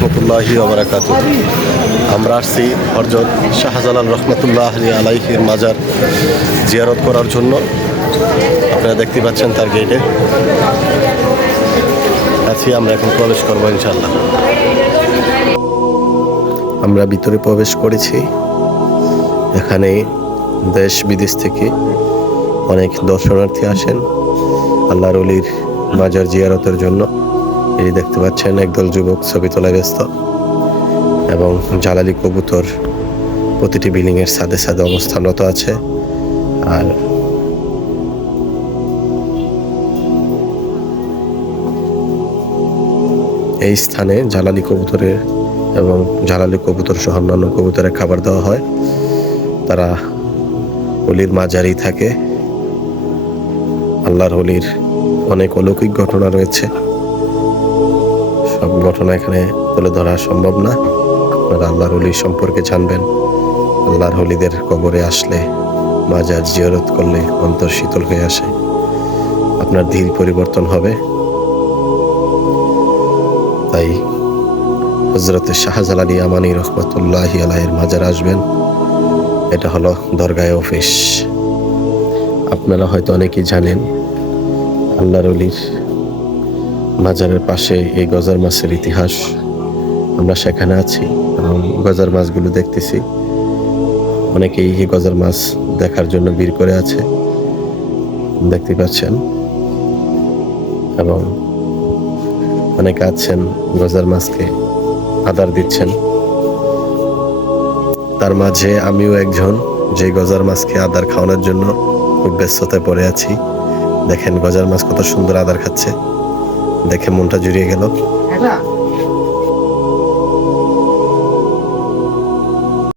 রহমতুল্লাহি ওবরাকাত আমরা আসছি হরজত শাহজালাল রহমতুল্লাহ আলী আলাইহির মাজার জিয়ারত করার জন্য। আপনারা দেখতে পাচ্ছেন তার গেটে আছি, আমরা এখন প্রবেশ করব ইনশাল্লাহ আমরা ভিতরে প্রবেশ করেছি। এখানে দেশ বিদেশ থেকে অনেক দর্শনার্থী আসেন আল্লাহর মাজার জিয়ারতের জন্য। এই দেখতে পাচ্ছেন একদল যুবক ছবি তোলায় ব্যস্ত এবং জালালি কবুতর প্রতিটি বিল্ডিং এর সাথে সাথে অবস্থানরত আছে। আর এই স্থানে জালালি কবুতরের এবং জালালি কবুতর সহ অন্যান্য কবুতরের খাবার দেওয়া হয়। তারা অলির মাঝারি থাকে। আল্লাহর হলির অনেক অলৌকিক ঘটনা রয়েছে। ঘটনা এখানে তুলে ধরা সম্ভব না। আপনারা আল্লাহর হলি সম্পর্কে জানবেন। আল্লাহর হলিদের কবরে আসলে মাজার জিয়ারত করলে অন্তর শীতল হয়ে আসে। আপনার ধীর পরিবর্তন হবে। তাই হজরতের শাহজালালি আমানি রহমতুল্লাহি আলাহের মাজার আসবেন। এটা হলো দরগায় অফিস। আপনারা হয়তো অনেকেই জানেন, আল্লাহর অলির মাজারের পাশে এই গজার মাছের ইতিহাস। আমরা সেখানে আছি এবং গজার মাছগুলো দেখতেছি। অনেকেই এই গজার মাছ দেখার জন্য ভিড় করে আছে। দেখতে পাচ্ছেন? এবং অনেকে আছেন গজার মাছকে আদার দিচ্ছেন। তার মাঝে আমিও একজন যে গজার মাছকে আদার খাওয়ানোর জন্য খুব ব্যস্ততায় পড়ে আছি। দেখেন গজার মাছ কত সুন্দর আদার খাচ্ছে। দেখে মনটা জুড়িয়ে গেল।